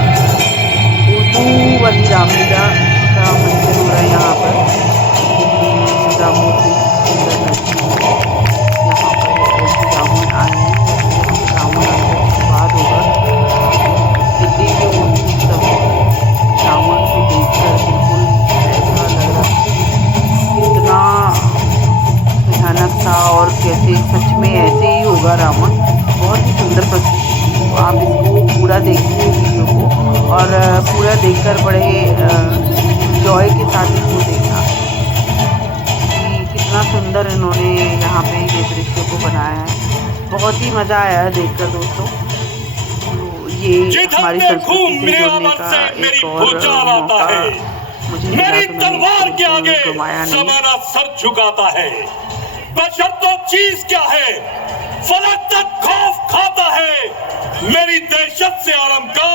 उर्दू वाली रामलीला का मंचन हो रहा है यहाँ पर। रामों की सुंदर नगरी यहाँ पर रावण आए हैं, रावण आने के बाद होगा। दिल्ली के उत्सव रावण को देखकर बिल्कुल ऐसा लग रहा इतना भयानक था, और कैसे सच में ऐसे ही होगा रावण। बहुत ही सुंदर प्रस्तुति। आप इसको पूरा देखिए वीडियो को, और पूरा देखकर बड़े जॉय के साथ इसको देखना कि कितना सुंदर इन्होंने यहाँ पे ये दृश्य को बनाया है। बहुत ही मज़ा आया है देखकर दोस्तों। तो ये हमारी संस्कृति से जुड़ने का एक और मौका मुझे मिला, तो मैंने गंवाया नहीं। ज़माना सर झुकाता है, बशर तो चीज क्या है, फलक तक खौफ खाता है। मेरी दहशत से आलम का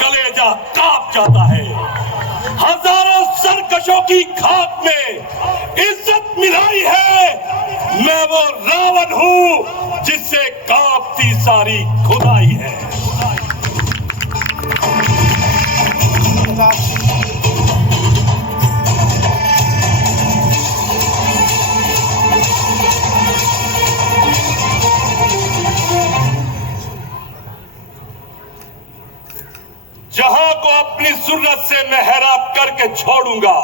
कलेजा कांप जाता है। हजारों सरकशों की खाक में इज्जत मिलाई है। मैं वो रावण हूं जिससे कांपती सारी खुदाई है। जहां को अपनी जरूरत से मैं हैरान करके छोड़ूंगा,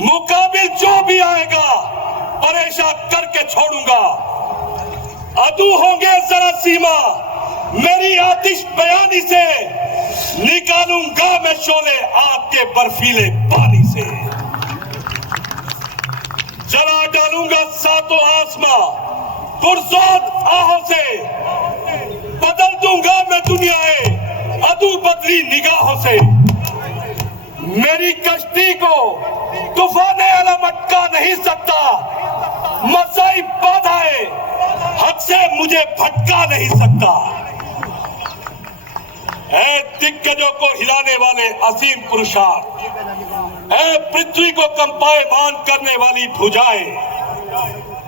मुकाबिल जो भी आएगा परेशान करके छोड़ूंगा। अदू होंगे जरा सीमा मेरी आतिश बयानी से, निकालूंगा मैं शोले आग के बर्फीले पानी से। जला डालूंगा सातों आसमां पुरजोर आहों से, बदल दूंगा मैं दुनियाएं अदू बदली निगाहों से। मेरी कश्ती को तूफान अलम अटका नहीं सकता, मसाई बाधाएं हक से मुझे भटका नहीं सकता। ऐ दिग्गजों को हिलाने वाले असीम पुरुषार्थ, ऐ पृथ्वी को कंपायमान करने वाली भुजाएं,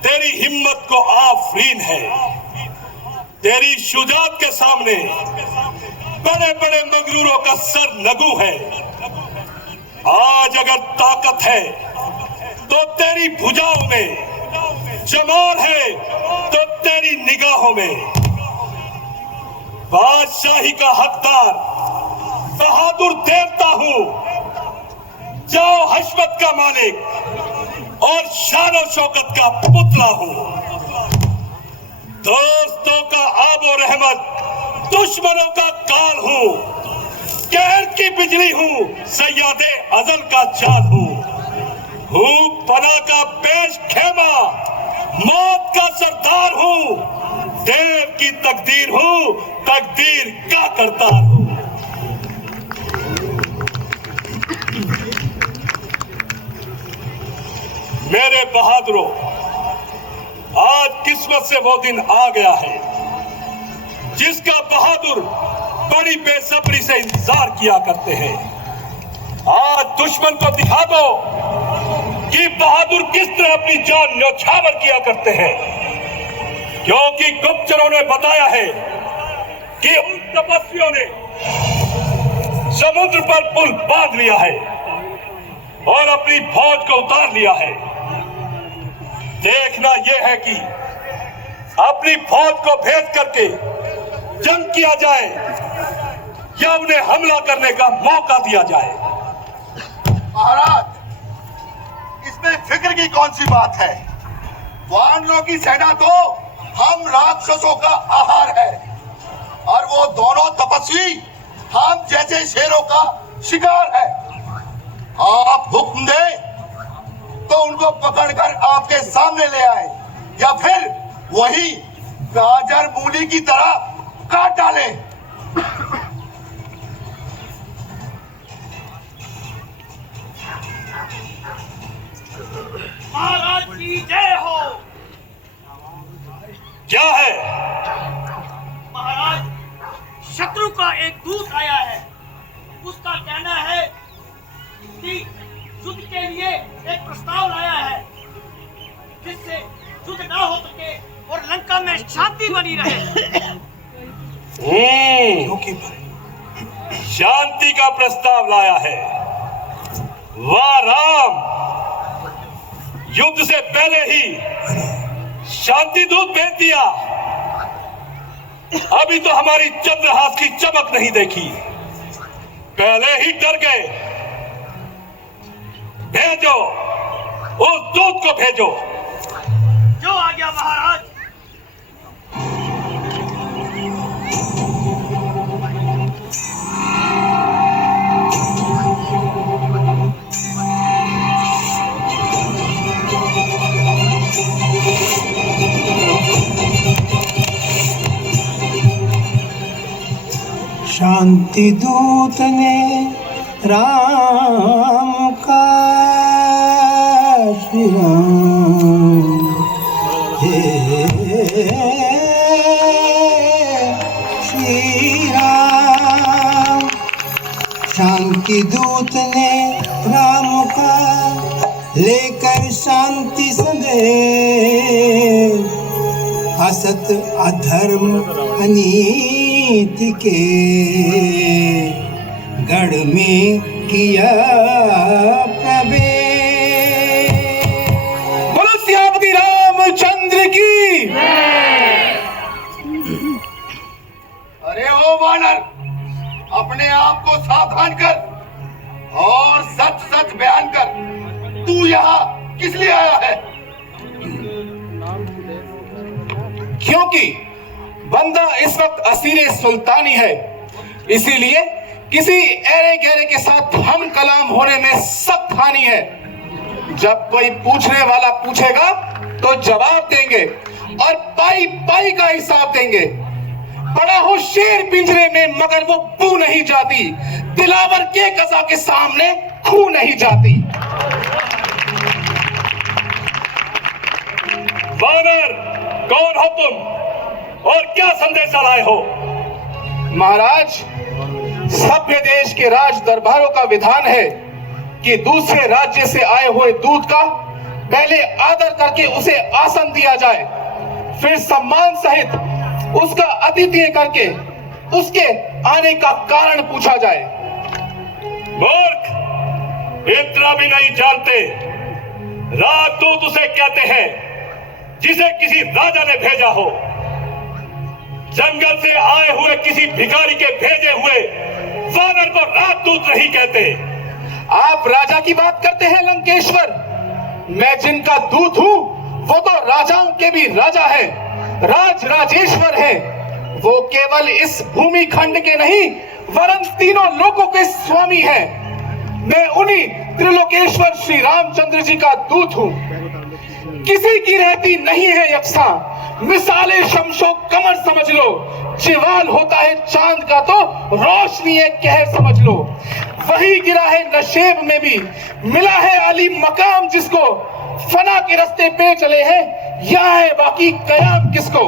तेरी हिम्मत को आफरीन है। तेरी शुजात के सामने बड़े बड़े मंगरूरों का सर नगू है। आज अगर ताकत है तो तेरी भुजाओं में, जमाल है तो तेरी निगाहों में। बादशाही का हकदार बहादुर देवता हूं, जाओ हशमत का मालिक और शान शौकत का पुतला हूं। दोस्तों का आबो रहमत, दुश्मनों का काल हूं, कहर की बिजली हूं, सैयदे अजल का चाल हूं पना का पेश खेमा, मौत का सरदार हूं, देव की तकदीर हूं, तकदीर का करतार हूं। मेरे बहादुरों, आज किस्मत से वो दिन आ गया है जिसका बहादुर बड़ी बेसब्री से इंतजार किया करते हैं। आज दुश्मन को दिखा दो कि बहादुर किस तरह अपनी जान न्यौछावर किया करते हैं, क्योंकि गुप्तचरों ने बताया है कि उन तपस्वियों ने समुद्र पर पुल बांध लिया है और अपनी फौज को उतार लिया है। देखना यह है कि अपनी फौज को भेज करके जंग किया जाए या उन्हें हमला करने का मौका दिया जाए। महाराज, इसमें फिक्र की कौन सी बात है? वानरों की सेना तो हम राक्षसों का आहार है, और वो दोनों तपस्वी हम जैसे शेरों का शिकार है। आप हुक्म दे तो उनको पकड़कर आपके सामने ले आए, या फिर वही गाजर मूली की तरह काट डाले। महाराज की जय हो। क्या है? महाराज, शत्रु का एक दूत आया है। उसका कहना है कि युद्ध के लिए एक प्रस्ताव लाया है जिससे युद्ध ना हो सके और लंका में शांति बनी रहे। शांति का प्रस्ताव लाया है। वाह राम, युद्ध से पहले ही शांति दूत भेज दिया। अभी तो हमारी चंद्रहास की चमक नहीं देखी, पहले ही डर गए। भेजो, उस दूत को भेजो। जो आ गया महाराज। शांति दूत ने राम का श्री राम श्री राम। शांति दूत ने राम का लेकर शांति संदेश, असत अधर्म अनीति के गढ़ में किया प्रवेश। बोलो सियापति रामचंद्र की। अरे ओ वानर, अपने आप को सावधान कर और सच सच बयान कर। तू यहाँ किस लिए आया है? क्योंकि बंदा इस वक्त असीरे सुल्तानी है, इसीलिए किसी ऐरे गहरे के साथ हम कलाम होने में सख्त हानि है। जब कोई पूछने वाला पूछेगा तो जवाब देंगे और पाई पाई का हिसाब देंगे। बड़ा हो शेर पिंजरे में मगर वो बू नहीं जाती, दिलावर के कसा के सामने खू नहीं जाती। वानर, कौन हो तुम और क्या संदेशा लाए हो? महाराज, सभ्य देश के राज दरबारों का विधान है कि दूसरे राज्य से आए हुए दूत का पहले आदर करके उसे आसन दिया जाए, फिर सम्मान सहित उसका आतिथ्य करके उसके आने का कारण पूछा जाए। मूर्ख, इतना भी नहीं जानते। राजदूत उसे कहते हैं जिसे किसी राजा ने भेजा हो। जंगल से आए हुए किसी भिखारी के भेजे हुए वानर को राजदूत नहीं कहते। आप राजा की बात करते हैं लंकेश्वर। मैं जिनका दूत हूँ वो तो राजाओं के भी राजा है, राज राजेश्वर है। वो केवल इस भूमि खंड के नहीं वरन तीनों लोकों के स्वामी है। मैं उन्हीं त्रिलोकेश्वर श्री रामचंद्र जी का दूत हूँ। किसी की रहती नहीं है यकसा, मिसाले शमशो कमर समझ लो। चिवाल होता है चांद का तो रोशनी एक कहर समझ लो। वही गिरा है नशेब में भी, मिला है आली मकाम जिसको। फना के रास्ते पे चले हैं, यहाँ है बाकी कयाम किसको।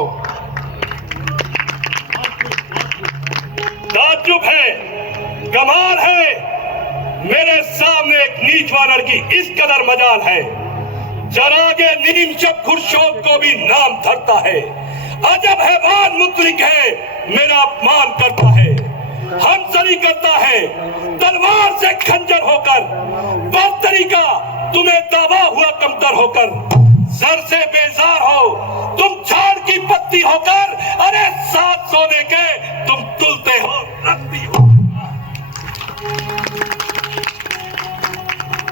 ताज्जुब है, कमाल है, मेरे सामने एक नीच वानर की इस कदर मजाल है। चरागे नीम चप खुर्शोद को भी नाम धरता है। अजब है वान मुद्रिक है, मेरा अपमान करता है। हमसरी करता है तलवार से खंजर होकर, बर्तरी का तुम्हें दावा हुआ कमतर होकर। सर से बेजार हो तुम झाड़ की पत्ती होकर, अरे साथ सोने के तुम तुलते हो रत्ती हो।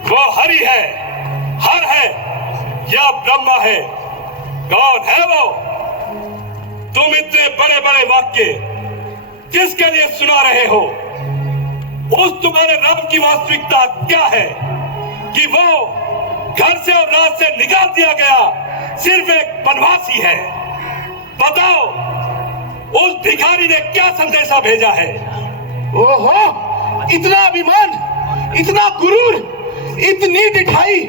वो हरि है, हर है या ब्रह्मा है, कौन है वो? तुम इतने बड़े बड़े वाक्य किसके लिए सुना रहे हो? उस तुम्हारे राम की वास्तविकता क्या है कि वो घर से और रात से निकाल दिया गया सिर्फ एक बनवासी है? बताओ, उस भिखारी ने क्या संदेशा भेजा है? ओहो, इतना अभिमान, इतना गुरूर, इतनी दिखाई,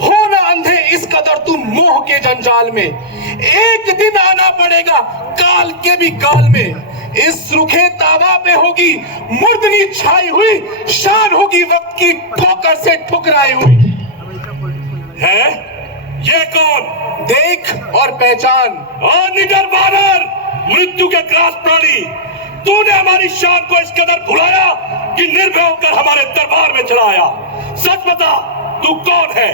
हो ना अंधे इस कदर तुम मोह के जंजाल में। एक दिन आना पड़ेगा काल के भी काल में। इस रुखे तावा पे होगी मुर्दनी छाई हुई, शान होगी वक्त की ठोकर से ठुकराई हुई। है ये कौन? देख और पहचान। और निडर वानर, मृत्यु के ग्रास प्राणी, तूने हमारी शान को इस कदर भुलाया कि निर्भय होकर हमारे दरबार में चला आया। सच बता, तू कौन है?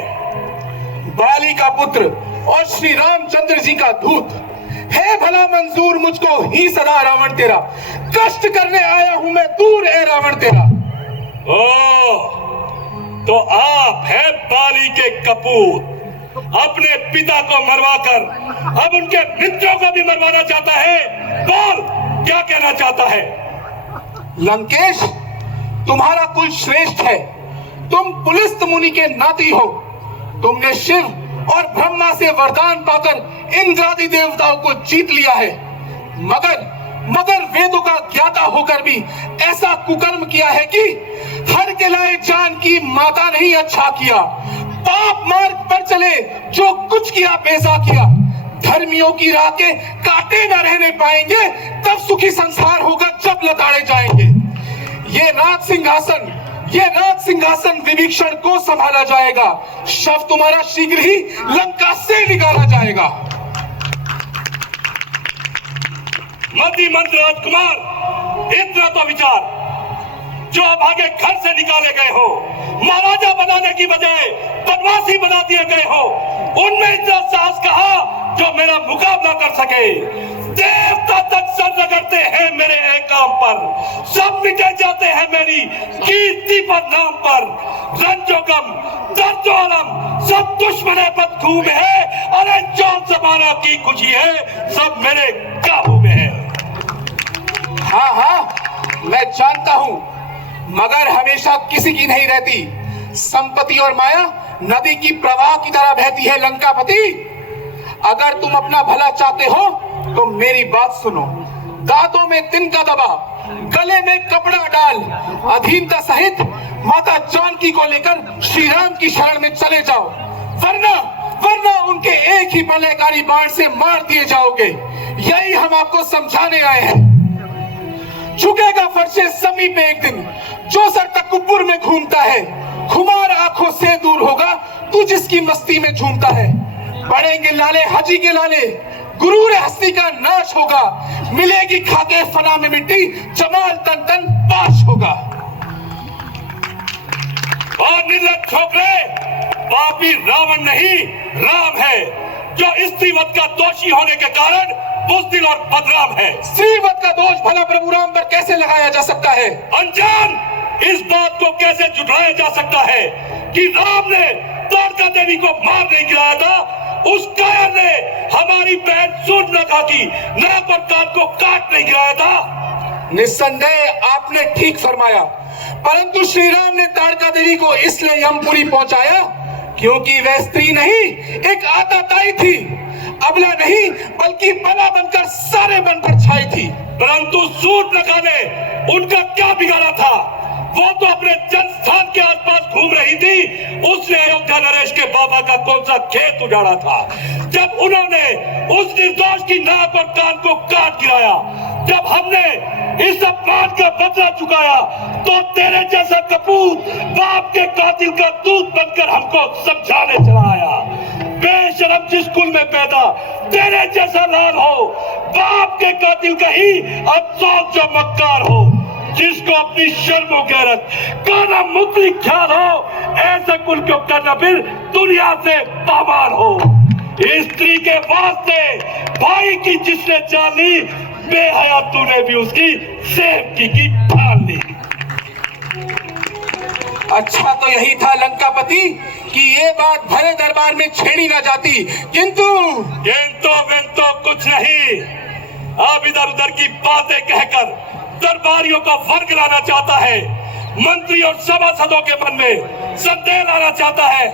बाली का पुत्र और श्री रामचंद्र जी का दूत है। भला मंजूर मुझको ही सदा रावण तेरा, कष्ट करने आया हूं मैं दूर है रावण तेरा। ओ, तो आप है बाली के कपूत, अपने पिता को मरवाकर अब उनके मित्रों को भी मरवाना चाहता है। बोल, क्या कहना चाहता है? लंकेश, तुम्हारा कुल श्रेष्ठ है। तुम पुलिस्त मुनि के नाती हो। तुमने शिव और ब्रह्मा से वरदान पाकर इंद्रादि देवताओं को जीत लिया है। मगर वेदों का ज्ञाता होकर भी ऐसा कुकर्म किया है कि हर के लाए जान की माता नहीं अच्छा किया। पाप मार्ग पर चले जो कुछ किया बेजा किया। धर्मियों की राह के कांटे न रहने पाएंगे, तब सुखी संसार होगा जब लताड़े जाएंगे। ये राज सिंहासन विभीषण को संभाला जाएगा। शव तुम्हारा शीघ्र ही लंका से निकाला जाएगा। मंत्री राजकुमार, इतना तो विचार, जो अब आगे घर से निकाले गए हो, महाराजा बनाने की बजाय बनवासी बना दिए गए हो, उनमें इतना साहस कहा जो मेरा मुकाबला कर सके। देवता तक सर रगड़ते हैं मेरे एक काम पर, सब मिटे जाते हैं मेरी कीर्ति पर नाम पर। रंजो गम, दर्दो अलम, सब दुश्मने बदखू में है। अरे जौन जमाना की खुशी है, सब मेरे काबू में है। हाँ, मैं जानता हूं, मगर हमेशा किसी की नहीं रहती। संपत्ति और माया नदी की प्रवाह की तरह बहती है लंकापति। अगर तुम अपना भला चाहते हो तो मेरी बात सुनो। दांतों में तिनका दबा, गले में कपड़ा डाल, अधीनता सहित माता जानकी को लेकर श्री राम की शरण में चले जाओ, वरना उनके एक ही प्रलयकारी बाण से मार दिए जाओगे। यही हम आपको समझाने आए हैं। झुकेगा फर्शे समी पे एक दिन जो सर तकब्बुर में घूमता है। खुमार आंखों से दूर होगा तू जिसकी मस्ती में झूमता है। पड़ेंगे लाले हाजी के लाले, गुरूर हस्ती का नाश होगा। मिलेगी खाके फना में मिट्टी, जमाल तन तन पाश होगा। और निर्लज छोकरे, पापी रावण नहीं राम है, जो स्त्रीवध का दोषी होने के कारण बुज़दिल और बदनाम है। स्त्रीवध का दोष भला प्रभु राम पर कैसे लगाया जा सकता है? अनजान, इस बात को कैसे झुठलाया जा सकता है कि राम ने तारका देवी को मार नहीं गिराया था। उस कायर ने हमारी बहन सूर्पनखा की नाक और कान को काट नहीं गिराया था। निस्संदेह आपने ठीक फरमाया, परंतु श्री राम ने तारका देवी को इसलिए यमपुरी पहुंचाया क्योंकि वह स्त्री नहीं, एक आताताई थी। अबला नहीं बल्कि बला बनकर सारे बन पर छाई थी। परंतु सूर्पनखा ने उनका क्या बिगाड़ा था? वो तो अपने जन्म स्थान के आसपास घूम रही थी। उसने अयोध्या नरेश के बाबा का कौन सा खेत उजाड़ा था? जब उन्होंने उस निर्दोष की नाक और कान को काट गिराया, जब हमने इस अपमान का बदला चुकाया, तो तेरे जैसा कपूत बाप के कातिल का दूत बनकर हमको समझाने चला आया। बेशरम जिस कुल में पैदा तेरे जैसा लाल हो, बाप के कातिल का ही अफसोस जो मक्कार हो, जिसको अपनी शर्म गैरत काना मुतली ख्याल हो, ऐसे कुल क्यों करना फिर दुनिया से पामार हो। स्त्री के वास्ते भाई की जिसने जान ली, बेहया तूने भी उसकी सेब की ठान ली। अच्छा तो यही था लंकापति कि ये बात भरे दरबार में छेड़ी ना जाती, किंतु कुछ नहीं। अब इधर उधर की बातें कहकर दरबारियों का वर्ग लाना चाहता है, मंत्री और सभासदों के मन में संदेह लाना चाहता है,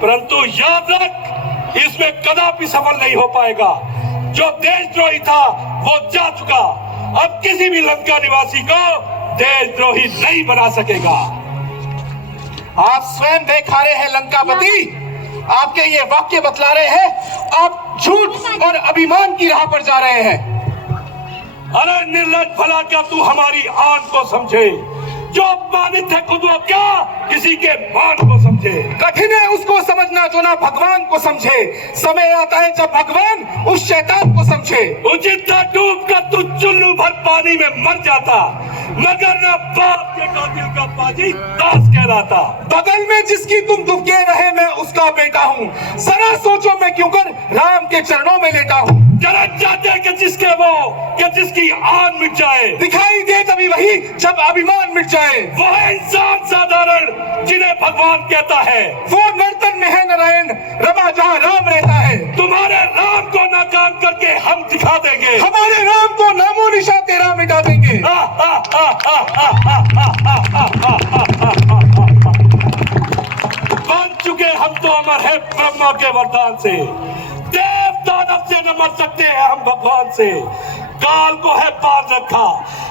परंतु याद रख, इसमें कदापि सफल नहीं हो पाएगा। जो देशद्रोही था वो जा चुका, अब किसी भी लंका निवासी को देशद्रोही नहीं बना सकेगा। आप स्वयं देख रहे हैं लंकापति, आपके ये वाक्य बतला रहे हैं आप झूठ और अभिमान की राह पर जा रहे हैं। अरे निर्लज, भला क्या तू हमारी आन को समझे? जो अपमानित है खुद वो क्या किसी के मान को समझे। कठिन है उसको समझना जो ना भगवान को समझे। समय आता है जब भगवान उस शैतान को समझे। उचित था डूब कर तू चुल्लू भर पानी में मर जाता, मगर ना बाप के कातिल का बाजी दास कहलाता। बगल में जिसकी तुम दुबके रहे मैं उसका बेटा हूँ, जरा सोचो मैं क्यों कर राम के चरणों में लेटा हूँ। गरज जाते कि जिसकी आन मिट जाए, दिखाई दे तभी वही जब अभिमान मिट जाए। वो है इंसान साधारण जिन्हें भगवान कहता है। वो नर्तन में है नारायण रमा जहाँ राम रहता है। तुम्हारे राम को नाकाम करके हम दिखा देंगे, हमारे राम को नामो निशा तेरा मिटा देंगे। बन चुके हम तो अमर है ब्रह्मा के वरदान से, देव दानव से न मर सकते हैं हम भगवान से। काल को है बांध रखा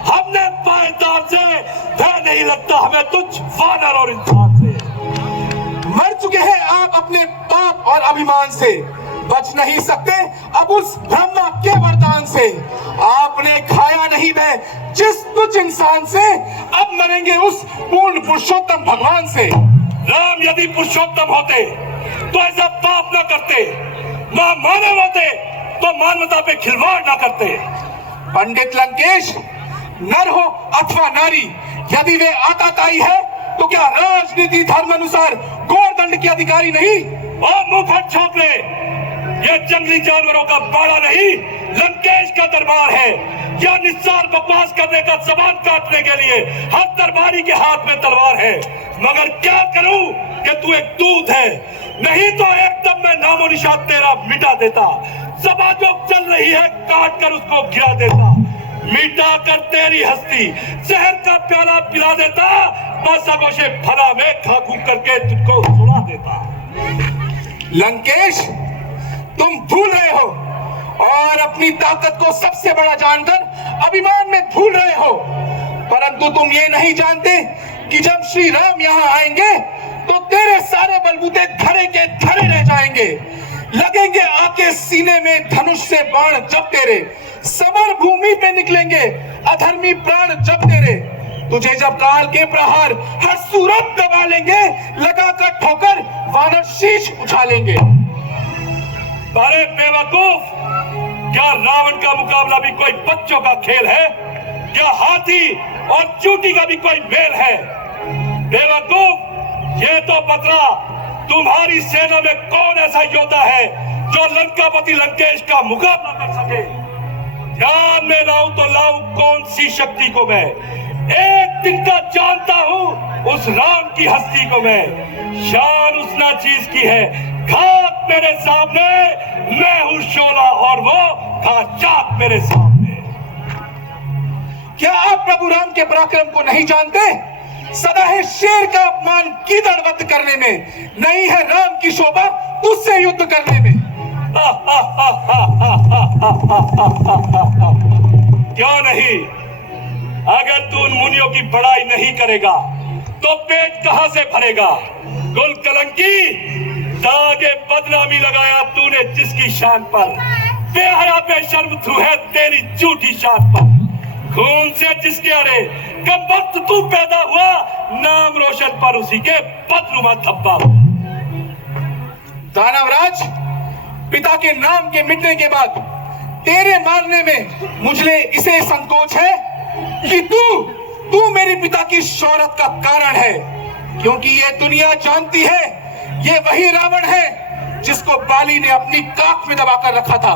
हमने पायदान से, भय नहीं लगता हमें तुझ वानर और इंसान से। मर चुके हैं आप अपने पाप और अभिमान से, बच नहीं सकते अब उस ब्रह्मा के वरदान से। आपने खाया नहीं वह जिस तुझ इंसान से, अब मरेंगे उस पूर्ण पुरुषोत्तम भगवान से। राम यदि पुरुषोत्तम होते तो ऐसा पाप न करते, मां मानव होते तो मानवता पे खिलवाड़ न करते। पंडित लंकेश, नर हो अथवा नारी, यदि वे आताताई है तो क्या राजनीति धर्म अनुसार गोरदंड के अधिकारी नहीं? और मुंहफट छोकरे, ये जंगली जानवरों का बाड़ा नहीं लंकेश का दरबार है। यह निस्सार बकवास करने का जबान काटने के लिए हर दरबारी के हाथ में तलवार है। मगर क्या करूं कि तू एक दूध है, नहीं तो एकदम मैं नामो निशान तेरा मिटा देता। सभा जो चल रही है काट कर उसको गिरा देता, मिटा कर तेरी हस्ती जहर का प्याला पिला देता, बस अगोशे फना में खाकू करके तुझको सुना देता। लंकेश, तुम भूल रहे हो और अपनी ताकत को सबसे बड़ा जानकर अभिमान में भूल रहे हो। परंतु तुम ये नहीं जानते कि जब श्री राम यहाँ आएंगे तो तेरे सारे बलबूते धरे के धरे रह जाएंगे। लगेंगे आके सीने में धनुष से बाण जब तेरे, समर भूमि पे निकलेंगे अधर्मी प्राण जब तेरे। तुझे जब काल के प्रहार हर सूरत दबा लेंगे, लगाकर ठोकर वानर शीश उछालेंगे। अरे बेवकूफ, क्या रावण का मुकाबला भी कोई बच्चों का खेल है? क्या हाथी और चूटी का भी कोई मेल है? बेवकूफ, ये तो बतला तुम्हारी सेना में कौन ऐसा योद्धा है जो लंकापति लंकेश का मुकाबला कर सके? ध्यान में लाऊं तो लाऊं कौन सी शक्ति को मैं, एक दिन का जानता हूं उस राम की हस्ती को मैं। शान उस ना चीज की है, खाक मेरे सामने, मैं हूं शोला और वो था चाक मेरे सामने। क्या आप प्रभु राम के पराक्रम को नहीं जानते? सदा है शेर का अपमान कीदड़वत करने में, नहीं है राम की शोभा तुझसे युद्ध करने में। क्यों नहीं? अगर तू उन मुनियों की बड़ाई नहीं करेगा तो पेट कहां से भरेगा? गुल कलंकी, दागे बदनामी लगाया तूने जिसकी शान पर, बेहया बेशर्म तू है तेरी झूठी शान पर। खून से जिसके अरे कब वक्त तू पैदा हुआ, नाम रोशन पर उसी के बदनुमा धब्बा। दानवराज, पिता के नाम के मिटने के बाद तेरे मारने में मुझे इसे संकोच है कि तू मेरे पिता की शौहरत का कारण है, क्योंकि ये दुनिया जानती है ये वही रावण है जिसको बाली ने अपनी काख में दबाकर रखा था।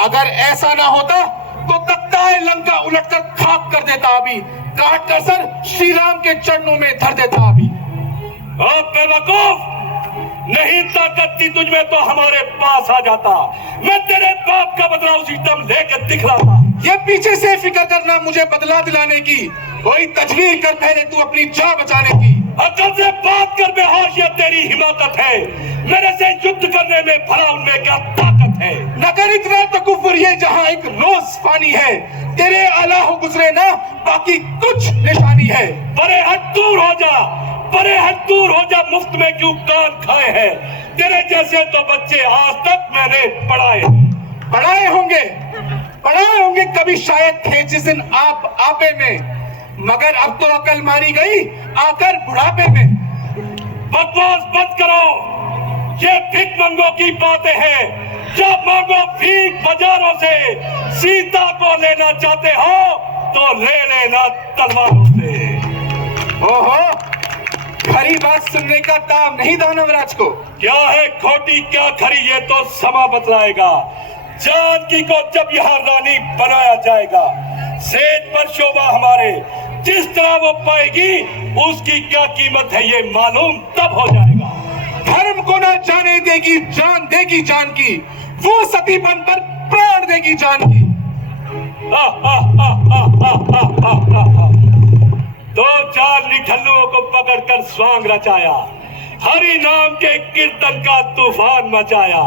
अगर ऐसा ना होता तो तख्ताए लंका उलटकर खाक कर देता, अभी काट कर सर श्री राम के चरणों में धर देता। अभी बेवकूफ, नहीं ताकत थी तुझमें तो हमारे पास आ जाता, मैं तेरे बाप का बदला उसी दम लेकर दिखलाता। ये पीछे से फिक्र करना मुझे बदला दिलाने की, कोई तजवीर कर पहले तू अपनी जान बचाने की। अकल से बात कर बेहोश, ये तेरी हिमाकत है, मेरे से युद्ध करने में भला उनमें क्या ताकत है? न कर इतना तकुफुर, ये जहां एक रोज पानी है, तेरे आला हो गुजरे ना बाकी कुछ निशानी है। परे हट दूर हो जा, परे हट दूर हो जा, मुफ्त में क्यों कान खाए हैं? तेरे जैसे तो बच्चे आज तक मैंने पढ़ाए होंगे कभी शायद थे जिस दिन आप आपे में मगर अब तो अकल मारी गई आकर बुढ़ापे में। बकवास बंद करो, ये भीख मंगों की बातें हैं। जब मांगो भीख बाजारों से, सीता को लेना चाहते हो तो ले लेना तलवारों से। ओहो, खरी बात सुनने का काम नहीं दानवराज को। क्या है खोटी क्या खरी, ये तो समा बतलाएगा। जानकी को जब यहाँ रानी बनाया जाएगा, सेज पर शोभा हमारे जिस तरह वो पाएगी, उसकी क्या कीमत है ये मालूम तब हो जाएगा। धर्म को ना जाने देगी जान की, वो सतीपन पर प्राण देगी जान की। दो चार निठल्लुओं को पकड़कर स्वांग रचाया, हरि नाम के कीर्तन का तूफान मचाया।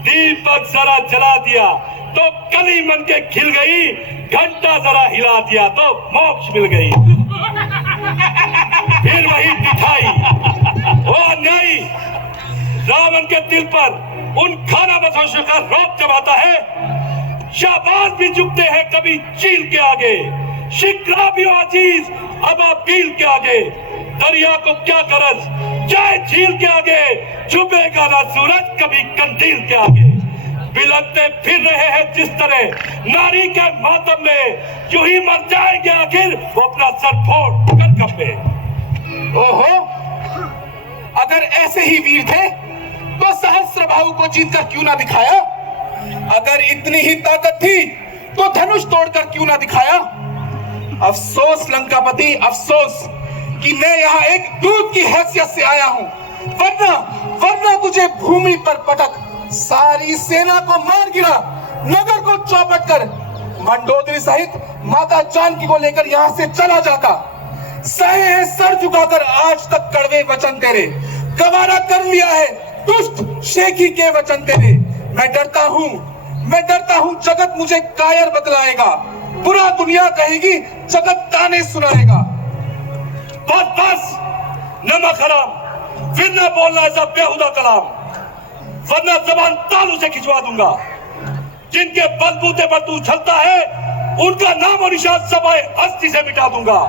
दीपक जरा जला दिया तो कली मन के खिल गई, घंटा जरा हिला दिया तो मोक्ष मिल गई। फिर वही मिठाई, वो अन्यायी रावण के दिल पर उन खाना बदोशों का रौब जमाता है। शाबाश भी झुकते हैं कभी चील के आगे, शिकरा भी अजीज अबाबील के आगे। दरिया को क्या गरज, चाहे झील के आगे, झुकेगा ना सूरज कभी कंदील के आगे। बिलखते फिर रहे हैं जिस तरह नारी के मातम में, यूं ही मर जाएंगे आखिर वो अपना सर फोड़ कर कपे। ओहो, अगर ऐसे ही वीर थे तो सहस्त्रबाहु को जीतकर क्यों ना दिखाया? अगर इतनी ही ताकत थी तो धनुष तोड़कर क्यों ना दिखाया? अफसोस लंकापति, अफसोस कि मैं यहाँ एक दूत की हैसियत से आया हूँ, वरना तुझे भूमि पर पटक सारी सेना को मार गिरा, नगर को चौपट कर मंडोदरी सहित माता जानकी को लेकर यहाँ से चला जाता। सहे है सर झुकाकर आज तक कड़वे वचन तेरे, गवारा कर लिया है दुष्ट शेखी के वचन तेरे। मैं डरता हूँ जगत मुझे कायर बतलाएगा, बुरा दुनिया कहेगी जगत ताने सुनाएगा। बस नमक हराम, फिर न बोलना ऐसा बेहुदा कलाम, वरना जबान तालू से खिंचवा दूंगा। जिनके बलबूते पर तू चलता है, उनका नाम और निशान सबाए हस्ती से मिटा दूंगा।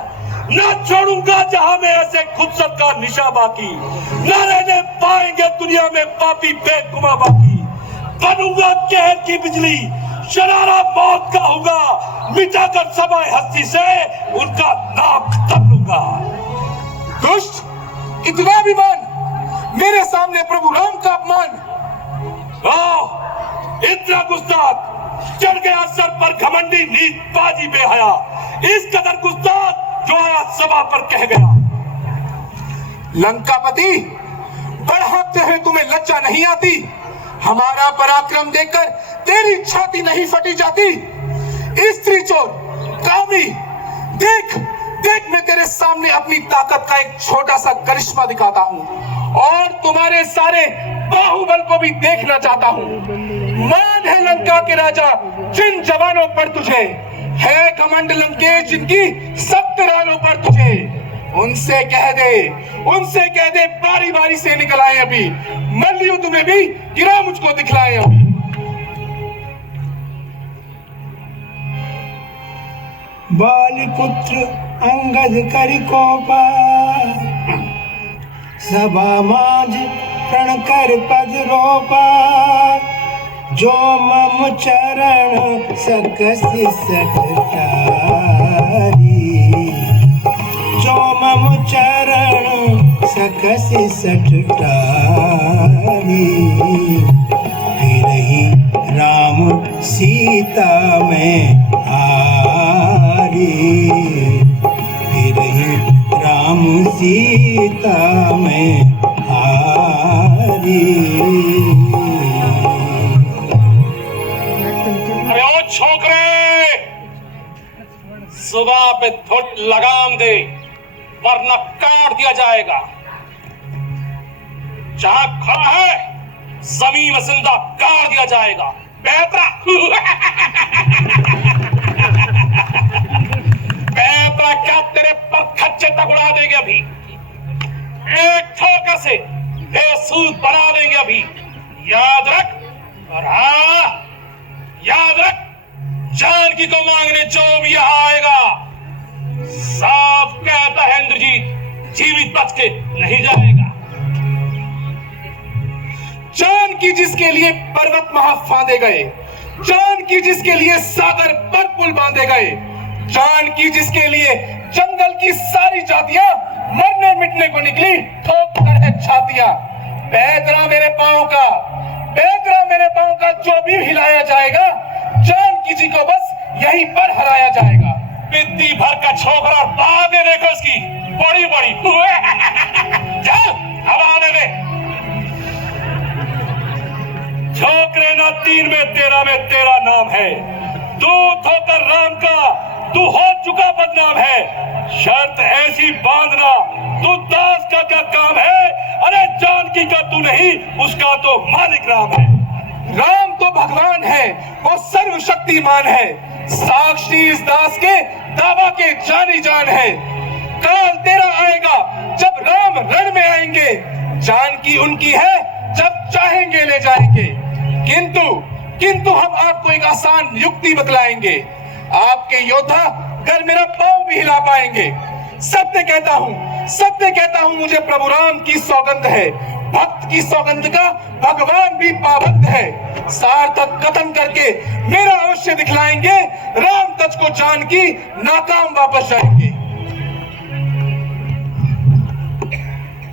न छोड़ूंगा जहां में ऐसे खुदसत का निशा बाकी, न रहने पाएंगे दुनिया में पापी बेगुमा बाकी। बनूंगा कहर की बिजली, शरारा मौत का होगा, मिटाकर सबाए हस्ती से उनका नाम खत्म लूंगा। दुष्ट, इतना अभिमान, मेरे सामने प्रभु राम का अपमान। इतना गुस्ताख, चढ़ गया सर पर घमंडी नीच बाजी बेहया। इस कदर गुस्ताख जो आया सभा पर कह गया। लंकापति, बढ़ाते हुए तुम्हें लज्जा नहीं आती? हमारा पराक्रम देखकर तेरी छाती नहीं फटी जाती? स्त्री चोर, कामी, देख मैं तेरे सामने अपनी ताकत का एक छोटा सा करिश्मा दिखाता हूँ, और तुम्हारे सारे बाहुबल को भी देखना चाहता हूँ। मान है लंका के राजा जिन जवानों पर तुझे, है घमंड लंकेश जिनकी सख्त रानों पर तुझे। उनसे कह दे बारी बारी से निकल आए अभी, मल्लयुद्ध में भी गिरा मुझको दिखलाए अभी। बालिपुत्र अंगद करि कोपा, सभा माज प्रण कर पद रोपा। जो मम चरण सकसि सठटारी, जो मम चरण सकसि सठटारी। फिरहि राम सीता में हारी, फिरहि राम सीता में हारी। अरे ओ छोकरे, सुबह पे थोट लगाम दे, वरना काट दिया जाएगा। जहां खड़ा है जमीन में जिंदा गाड़ दिया जाएगा। बेहतरा बेहतरा क्या तेरे पर खच्चे तक उड़ा देंगे अभी, एक ठोकर से बेसूद बना देंगे अभी। याद रख, और हाँ याद रख, जानकी को मांगने जो भी यहाँ आएगा के नहीं जाएगा। जानकी जिसके लिए पर्वत महा फांदे गए, जानकी जिसके लिए सागर पर पुल बांधे गए, जानकी जिसके लिए जंगल की सारी जातियां मरने मिटने को निकली, ठोक कर है छातियां। पैदरा मेरे पांव का, पैदरा मेरे पांव का जो भी हिलाया जाएगा, जानकी जी को बस यहीं पर हराया जाएगा। पिद्दी भर का छोकरा बातें देखो इसकी बड़ी बड़ी। चल अब आने दे। छोकरे ना 3 में 13 में तेरा नाम है। दूत होकर राम का तू हो चुका बदनाम है। शर्त ऐसी बांधना तू दास का क्या काम है? अरे जानकी का तू नहीं, उसका तो मालिक राम है। राम तो भगवान है, वो सर्वशक्तिमान है, साक्षी इस दास के दावा के जानी जान है। काल तेरा आएगा जब राम रण में आएंगे, जानकी उनकी है जब चाहेंगे ले जाएंगे। किंतु हम आपको एक आसान युक्ति बतलाएंगे, आपके योद्धा घर मेरा पांव भी हिला पाएंगे। सत्य कहता हूं मुझे प्रभु राम की सौगंध है, भक्त की सौगंध का भगवान भी पाबंद है। सार्थक कथन करके मेरा अवश्य दिखलाएंगे, राम तज को जानकी नाकाम वापस जाएंगे।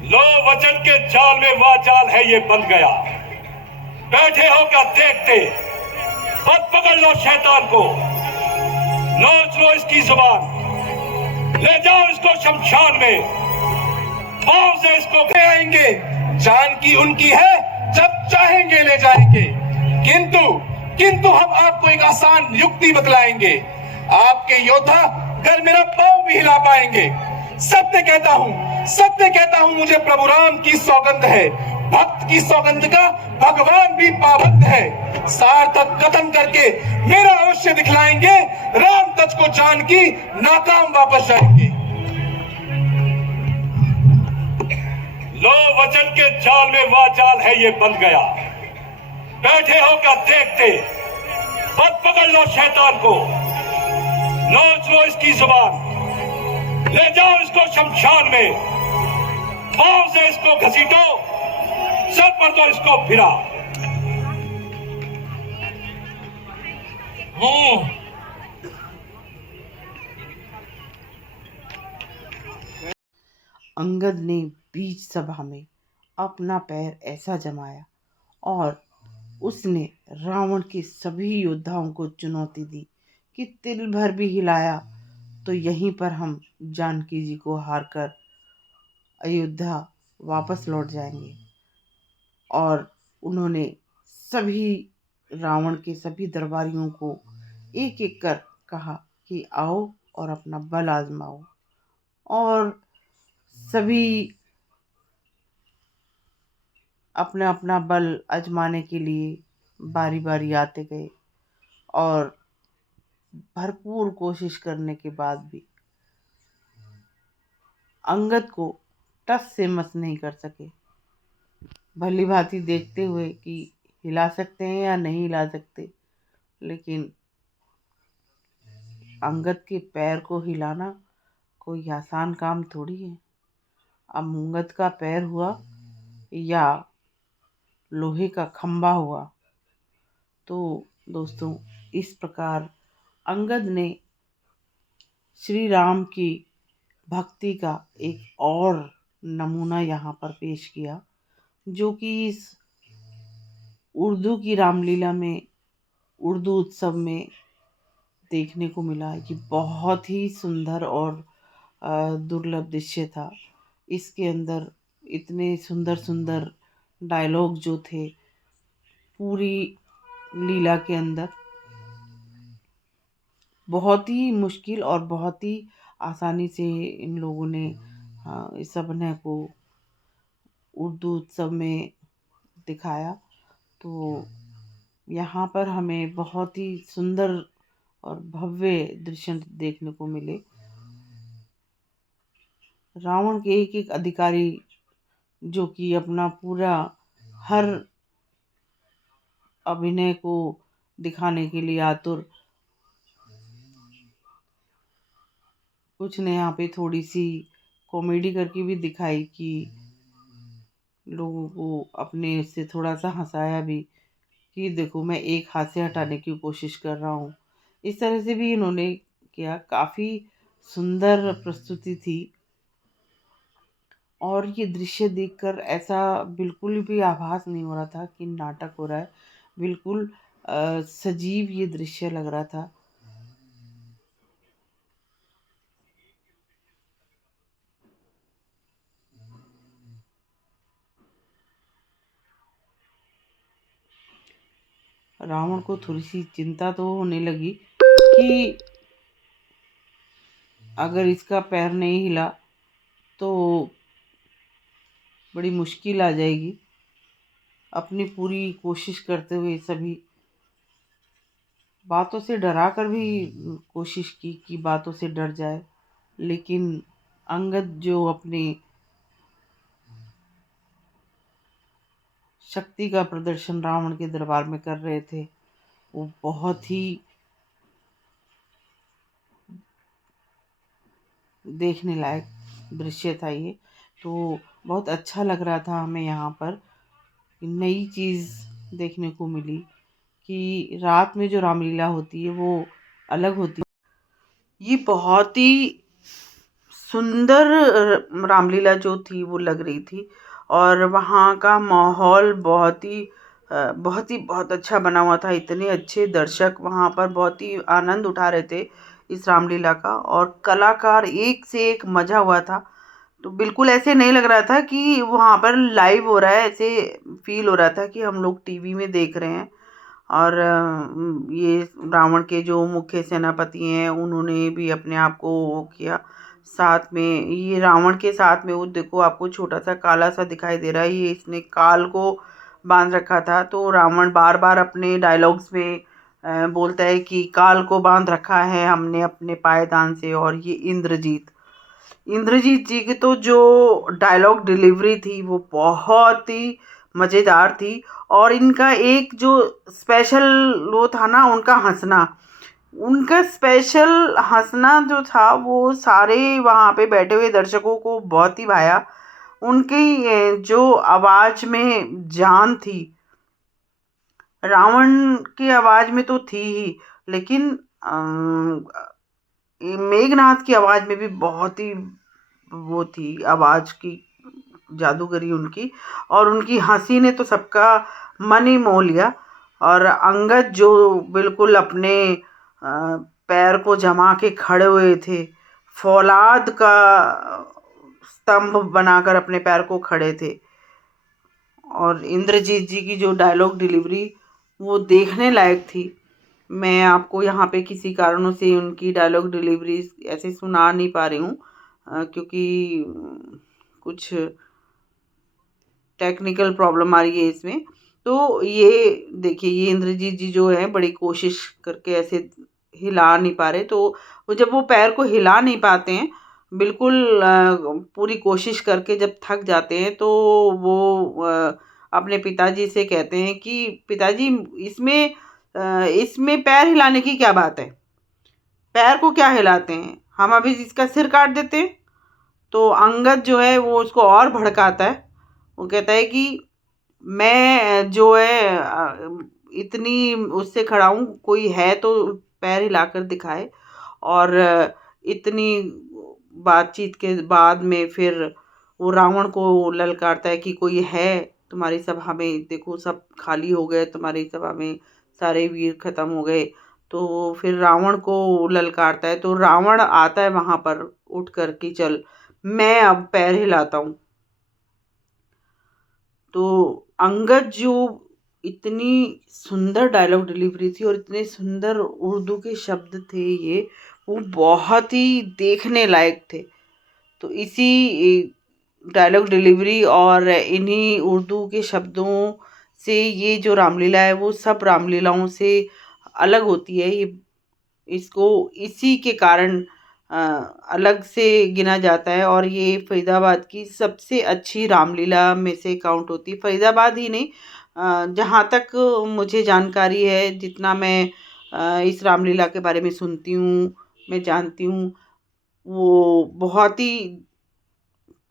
लो वचन के जाल में वाचाल है ये बंध गया। बैठे होकर देखते, पद पकड़ लो शैतान को, नोच लो इसकी जुबान, ले जाओ इसको शमशान में, पांव से इसको आएंगे। जानकी उनकी है जब चाहेंगे ले जाएंगे। किंतु हम आपको एक आसान युक्ति बतलाएंगे, आपके योद्धा घर मेरा पांव भी हिला पाएंगे। सत्य कहता हूं मुझे प्रभु राम की सौगंध है, भक्त की सौगंध का भगवान भी पाबंद है। सार्थक कथन करके मेरा अवश्य दिखलाएंगे, राम तज को जानकी नाकाम वापस जाएंगे। लो वचन के जाल में वाचाल है ये बंध गया। बैठे होकर देखते, पद पकड़ लो शैतान को, नोच लो इसकी जुबान, ले जाओ इसको शमशान में, पांव से इसको घसीटो, सर पर तो इसको फिरा। अंगद ने बीच सभा में अपना पैर ऐसा जमाया और उसने रावण के सभी योद्धाओं को चुनौती दी कि तिल भर भी हिलाया तो यहीं पर हम जानकी जी को हारकर अयोध्या वापस लौट जाएंगे। और उन्होंने सभी रावण के सभी दरबारियों को एक एक कर कहा कि आओ और अपना बल आजमाओ। और सभी अपना अपना बल आजमाने के लिए बारी बारी आते गए और भरपूर कोशिश करने के बाद भी अंगद को टस से मस नहीं कर सके। भली भांति देखते हुए कि हिला सकते हैं या नहीं हिला सकते, लेकिन अंगद के पैर को हिलाना कोई आसान काम थोड़ी है। अब अंगद का पैर हुआ या लोहे का खंभा हुआ। तो दोस्तों, इस प्रकार अंगद ने श्री राम की भक्ति का एक और नमूना यहाँ पर पेश किया, जो कि इस उर्दू की रामलीला में, उर्दू उत्सव में देखने को मिला कि बहुत ही सुंदर और दुर्लभ दृश्य था। इसके अंदर इतने सुंदर सुंदर डायलॉग जो थे पूरी लीला के अंदर, बहुत ही मुश्किल और बहुत ही आसानी से इन लोगों ने इस अभिनय को उर्दू उत्सव में दिखाया। तो यहाँ पर हमें बहुत ही सुंदर और भव्य दृश्य देखने को मिले। रावण के एक एक अधिकारी जो कि अपना पूरा हर अभिनय को दिखाने के लिए आतुर, कुछ ने यहाँ पे थोड़ी सी कॉमेडी करके भी दिखाई कि लोगों को अपने से थोड़ा सा हंसाया भी कि देखो मैं एक हाथ से हटाने की कोशिश कर रहा हूँ। इस तरह से भी इन्होंने किया। काफ़ी सुंदर प्रस्तुति थी और ये दृश्य देखकर ऐसा बिल्कुल भी आभास नहीं हो रहा था कि नाटक हो रहा है। बिल्कुल सजीव ये दृश्य लग रहा था। रावण को थोड़ी सी चिंता तो होने लगी कि अगर इसका पैर नहीं हिला तो बड़ी मुश्किल आ जाएगी। अपनी पूरी कोशिश करते हुए सभी बातों से डरा कर भी कोशिश की कि बातों से डर जाए, लेकिन अंगद जो अपनी शक्ति का प्रदर्शन रावण के दरबार में कर रहे थे वो बहुत ही देखने लायक दृश्य था। ये तो बहुत अच्छा लग रहा था हमें यहाँ पर। नई चीज़ देखने को मिली कि रात में जो रामलीला होती है वो अलग होती है। ये बहुत ही सुंदर रामलीला जो थी वो लग रही थी और वहाँ का माहौल बहुत अच्छा बना हुआ था। इतने अच्छे दर्शक वहाँ पर बहुत ही आनंद उठा रहे थे इस रामलीला का और कलाकार एक से एक मजा हुआ था। तो बिल्कुल ऐसे नहीं लग रहा था कि वहाँ पर लाइव हो रहा है, ऐसे फील हो रहा था कि हम लोग टीवी में देख रहे हैं। और ये रावण के जो मुख्य सेनापति हैं उन्होंने भी अपने आप को वो किया। साथ में ये रावण के साथ में वो देखो आपको छोटा सा काला सा दिखाई दे रहा है, ये इसने काल को बांध रखा था। तो रावण बार बार अपने डायलॉग्स में बोलता है कि काल को बांध रखा है हमने अपने पायदान से। और ये इंद्रजीत जी की तो जो डायलॉग डिलीवरी थी वो बहुत ही मज़ेदार थी। और इनका एक जो स्पेशल वो था ना उनका स्पेशल हंसना जो था वो सारे वहाँ पे बैठे हुए दर्शकों को बहुत ही भाया। उनकी जो आवाज़ में जान थी, रावण की आवाज़ में तो थी ही, लेकिन मेघनाथ की आवाज़ में भी बहुत ही वो थी आवाज़ की जादूगरी उनकी। और उनकी हंसी ने तो सबका मन ही मोह लिया। और अंगद जो बिल्कुल अपने पैर को जमा के खड़े हुए थे, फौलाद का स्तंभ बनाकर अपने पैर को खड़े थे। और इंद्रजीत जी की जो डायलॉग डिलीवरी वो देखने लायक थी। मैं आपको यहाँ पे किसी कारणों से उनकी डायलॉग डिलीवरी ऐसे सुना नहीं पा रही हूँ क्योंकि कुछ टेक्निकल प्रॉब्लम आ रही है इसमें। तो ये देखिए ये इंद्रजीत जी जो है बड़ी कोशिश करके ऐसे हिला नहीं पा रहे। तो वो जब वो पैर को हिला नहीं पाते हैं बिल्कुल पूरी कोशिश करके जब थक जाते हैं तो वो अपने पिताजी से कहते हैं कि पिताजी इसमें पैर हिलाने की क्या बात है, पैर को क्या हिलाते हैं, हम अभी इसका सिर काट देते हैं। तो अंगद जो है वो उसको और भड़काता है। वो कहता है कि मैं जो है इतनी उससे खड़ा हूँ, कोई है तो पैर हिलाकर दिखाए। और इतनी बातचीत के बाद में फिर वो रावण को ललकारता है कि कोई है तुम्हारी सभा में, देखो सब खाली हो गए, तुम्हारी सभा में सारे वीर खत्म हो गए। तो फिर रावण को ललकारता है। तो रावण आता है वहाँ पर उठ कर कि चल मैं अब पैर हिलाता हूँ। तो अंगद जो इतनी सुंदर डायलॉग डिलीवरी थी और इतने सुंदर उर्दू के शब्द थे ये, वो बहुत ही देखने लायक थे। तो इसी डायलॉग डिलीवरी और इन्हीं उर्दू के शब्दों से ये जो रामलीला है वो सब रामलीलाओं से अलग होती है। ये इसको इसी के कारण अलग से गिना जाता है और ये फरीदाबाद की सबसे अच्छी रामलीला में से काउंट होती है। फरीदाबाद ही नहीं, जहाँ तक मुझे जानकारी है, जितना मैं इस रामलीला के बारे में सुनती हूँ, मैं जानती हूँ, वो बहुत ही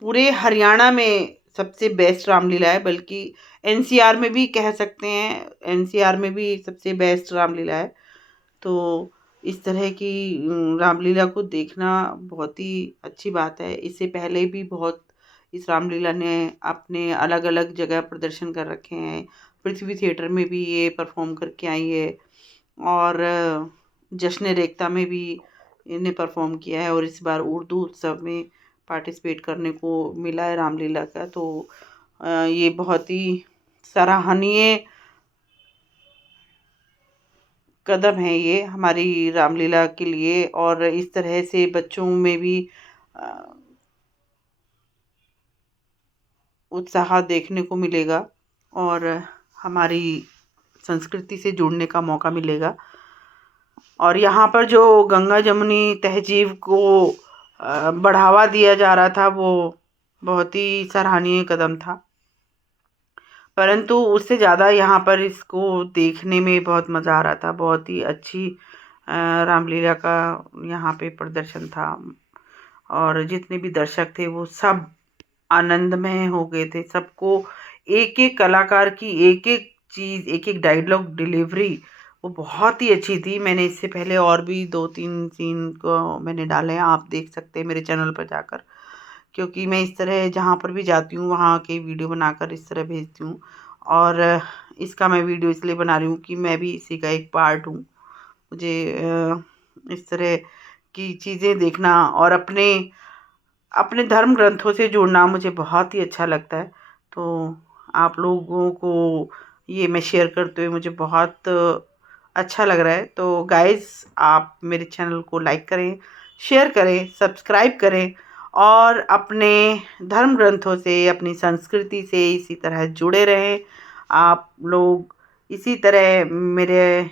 पूरे हरियाणा में सबसे बेस्ट रामलीला है, बल्कि एनसीआर में भी कह सकते हैं, एनसीआर में भी सबसे बेस्ट रामलीला है। तो इस तरह की रामलीला को देखना बहुत ही अच्छी बात है। इससे पहले भी बहुत इस रामलीला ने अपने अलग अलग जगह प्रदर्शन कर रखे हैं। पृथ्वी थिएटर में भी ये परफॉर्म करके आई है, और जश्न रेख्ता में भी इन्हें परफॉर्म किया है, और इस बार उर्दू उत्सव में पार्टिसिपेट करने को मिला है रामलीला का। तो ये बहुत ही सराहनीय कदम है ये हमारी रामलीला के लिए, और इस तरह से बच्चों में भी उत्साह देखने को मिलेगा, और हमारी संस्कृति से जुड़ने का मौका मिलेगा। और यहाँ पर जो गंगा जमुनी तहजीब को बढ़ावा दिया जा रहा था, वो बहुत ही सराहनीय कदम था। परंतु उससे ज़्यादा यहाँ पर इसको देखने में बहुत मज़ा आ रहा था। बहुत ही अच्छी रामलीला का यहाँ पे प्रदर्शन था, और जितने भी दर्शक थे वो सब आनंदमय हो गए थे। सबको एक एक कलाकार की एक एक चीज़, एक एक डायलॉग डिलीवरी वो बहुत ही अच्छी थी। मैंने इससे पहले और भी 2-3 सीन को मैंने डाले हैं, आप देख सकते हैं मेरे चैनल पर जाकर, क्योंकि मैं इस तरह जहाँ पर भी जाती हूँ वहाँ के वीडियो बनाकर इस तरह भेजती हूँ। और इसका मैं वीडियो इसलिए बना रही हूँ कि मैं भी इसी का एक पार्ट हूँ। मुझे इस तरह की चीज़ें देखना और अपने अपने धर्म ग्रंथों से जुड़ना मुझे बहुत ही अच्छा लगता है। तो आप लोगों को ये मैं शेयर करते हुए मुझे बहुत अच्छा लग रहा है। तो गाइज़, आप मेरे चैनल को लाइक करें, शेयर करें, सब्सक्राइब करें, और अपने धर्म ग्रंथों से, अपनी संस्कृति से इसी तरह जुड़े रहें। आप लोग इसी तरह मेरे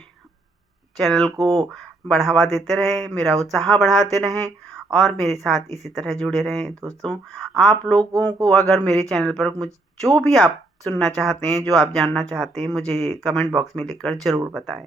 चैनल को बढ़ावा देते रहें, मेरा उत्साह बढ़ाते रहें, और मेरे साथ इसी तरह जुड़े रहें। दोस्तों, आप लोगों को अगर मेरे चैनल पर मुझ जो भी आप सुनना चाहते हैं, जो आप जानना चाहते हैं, मुझे कमेंट बॉक्स में लिखकर ज़रूर बताएं।